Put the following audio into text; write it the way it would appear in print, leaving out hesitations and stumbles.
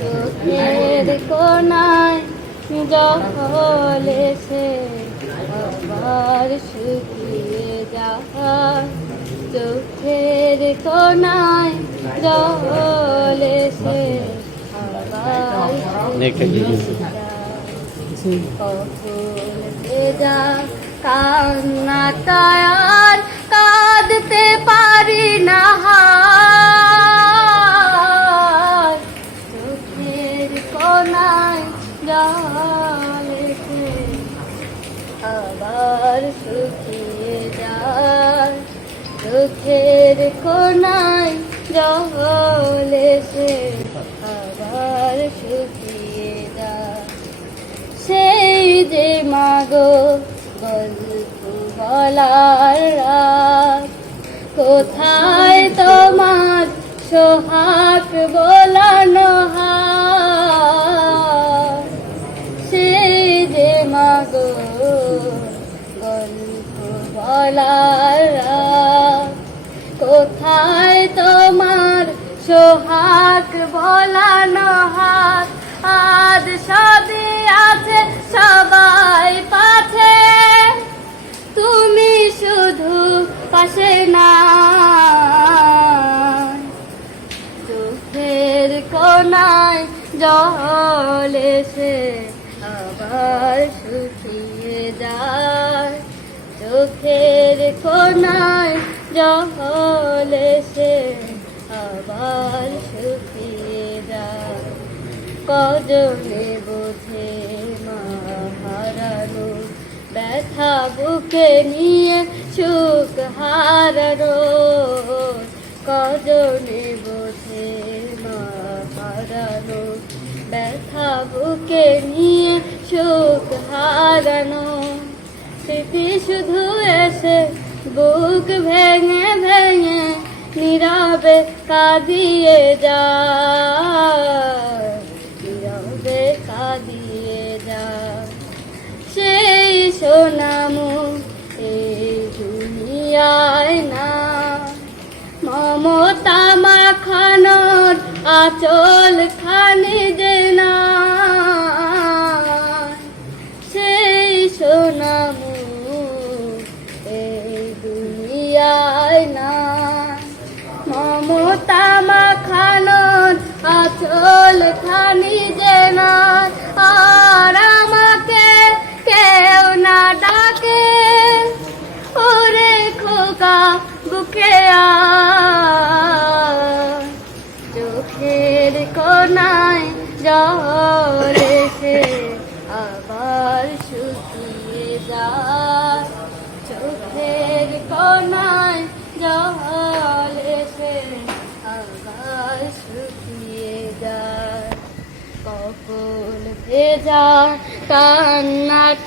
চোখের কোনায় জল এসে আবার শুকিয়ে যায়। চোখের কোনায় জল এসে আবার শুকিয়ে যায়। কখন ভেজা কান্নাটায় আর কাঁদতে পারি না। চোখের কোনায় জল এসে আবার শুকিয়ে যায়। চোখের কোনায় জল এসে আবার শুকিয়ে যায়। সেই যে মাগো গল্প বলার রাত, কোথায় তোমার সোহাগ বোলানো হাত। সেই যে মাগো গল্প বলার রাত, কোথায় তোমার সোহাগ বোলানো হাত। আজ সবই আছে সবাই পাছে, তুমি শুধু পাশে না। চোখের কোনায় জল এসে আবার শুকিয়ে যায়। চোখের কোনায় জল এসে আবার শুকিয়ে যায়। কজনে বোঝে মা হারানো ব্যথা বুকে নিয়ে সুখ হারানো। কজনে বোঝে মা হারানো ব্যথা বুকে নিয়ে সুখ হারানো। স্মৃতি শুধু এসে বুক ভেঙে ভেঙে নীরবে কাঁদিয়ে যায়। নীরবে কাঁদিয়ে যায়। সেই সোনামু এই দুনিয়ায় না, মমতা মাখানোর আঁচল খানি যে না। সেই সোনামু এই দুনিয়ায় না, মমতা মাখানোর আঁচল খানি যে না। আর আমাকে কেউ না ডাকে, ওরে খোকা বুকে আয়। চোখের কোনায় জল এসে আবার শুকিয়ে যায়। চোখের কোনায় জল এসে আবার শুকিয়ে যায়। কখন ভেজা কান্নাটা